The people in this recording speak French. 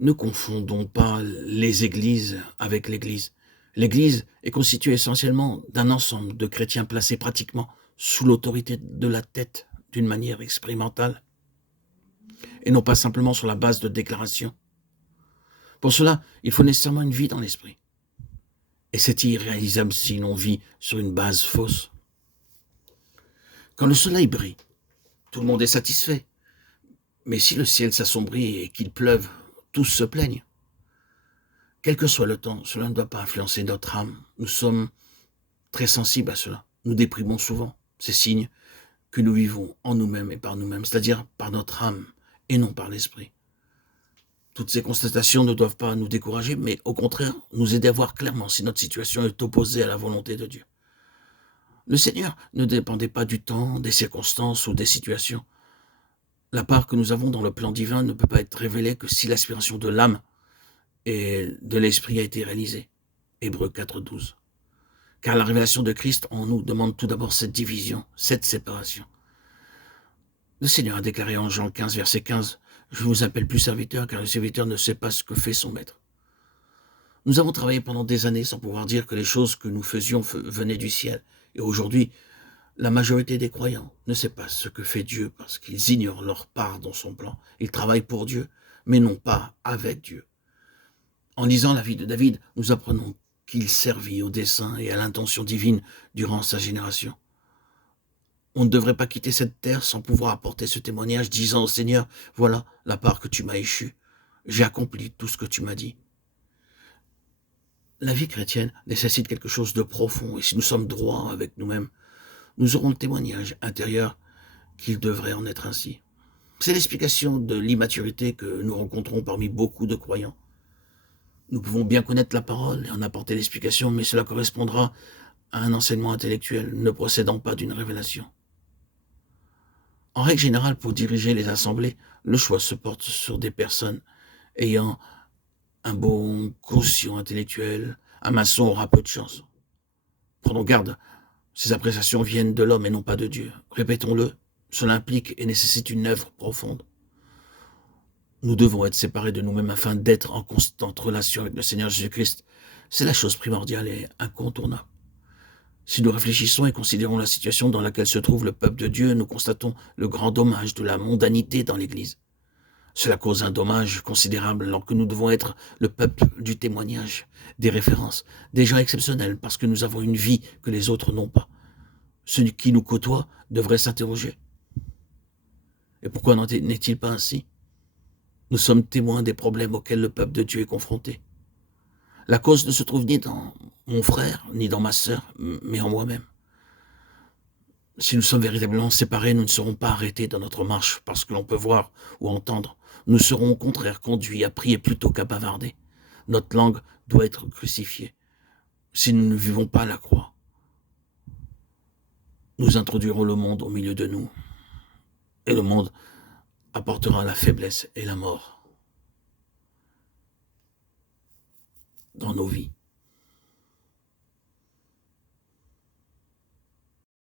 Ne confondons pas les églises avec l'Église. L'Église est constituée essentiellement d'un ensemble de chrétiens placés pratiquement sous l'autorité de la tête d'une manière expérimentale et non pas simplement sur la base de déclarations. Pour cela, il faut nécessairement une vie dans l'esprit. Et c'est irréalisable si l'on vit sur une base fausse. Quand le soleil brille, tout le monde est satisfait. Mais si le ciel s'assombrit et qu'il pleuve, tous se plaignent. Quel que soit le temps, cela ne doit pas influencer notre âme. Nous sommes très sensibles à cela. Nous déprimons souvent. C'est signe que nous vivons en nous-mêmes et par nous-mêmes, c'est-à-dire par notre âme et non par l'esprit. Toutes ces constatations ne doivent pas nous décourager, mais au contraire, nous aider à voir clairement si notre situation est opposée à la volonté de Dieu. Le Seigneur ne dépendait pas du temps, des circonstances ou des situations. La part que nous avons dans le plan divin ne peut pas être révélée que si l'aspiration de l'âme et de l'esprit a été réalisée. Hébreux 4,12. Car la révélation de Christ en nous demande tout d'abord cette division, cette séparation. Le Seigneur a déclaré en Jean 15, verset 15, « Je ne vous appelle plus serviteur, car le serviteur ne sait pas ce que fait son maître. » Nous avons travaillé pendant des années sans pouvoir dire que les choses que nous faisions venaient du ciel. Et aujourd'hui, la majorité des croyants ne sait pas ce que fait Dieu parce qu'ils ignorent leur part dans son plan. Ils travaillent pour Dieu, mais non pas avec Dieu. En lisant la vie de David, nous apprenons qu'il servit au dessein et à l'intention divine durant sa génération. On ne devrait pas quitter cette terre sans pouvoir apporter ce témoignage disant au Seigneur, « Voilà la part que tu m'as échue. J'ai accompli tout ce que tu m'as dit. » La vie chrétienne nécessite quelque chose de profond et si nous sommes droits avec nous-mêmes, nous aurons le témoignage intérieur qu'il devrait en être ainsi. C'est l'explication de l'immaturité que nous rencontrons parmi beaucoup de croyants. Nous pouvons bien connaître la parole et en apporter l'explication, mais cela correspondra à un enseignement intellectuel ne procédant pas d'une révélation. En règle générale, pour diriger les assemblées, le choix se porte sur des personnes ayant un bon quotient intellectuel. Un maçon aura peu de chance. Prenons garde, ces appréciations viennent de l'homme et non pas de Dieu. Répétons-le, cela implique et nécessite une œuvre profonde. Nous devons être séparés de nous-mêmes afin d'être en constante relation avec le Seigneur Jésus-Christ. C'est la chose primordiale et incontournable. Si nous réfléchissons et considérons la situation dans laquelle se trouve le peuple de Dieu, nous constatons le grand dommage de la mondanité dans l'Église. Cela cause un dommage considérable alors que nous devons être le peuple du témoignage, des références, des gens exceptionnels parce que nous avons une vie que les autres n'ont pas. Celui qui nous côtoie devrait s'interroger. Et pourquoi n'est-il pas ainsi? Nous sommes témoins des problèmes auxquels le peuple de Dieu est confronté. La cause ne se trouve ni dans mon frère, ni dans ma sœur, mais en moi-même. Si nous sommes véritablement séparés, nous ne serons pas arrêtés dans notre marche parce que l'on peut voir ou entendre. Nous serons au contraire conduits à prier plutôt qu'à bavarder. Notre langue doit être crucifiée. Si nous ne vivons pas la croix, nous introduirons le monde au milieu de nous. Et le monde apportera la faiblesse et la mort dans nos vies.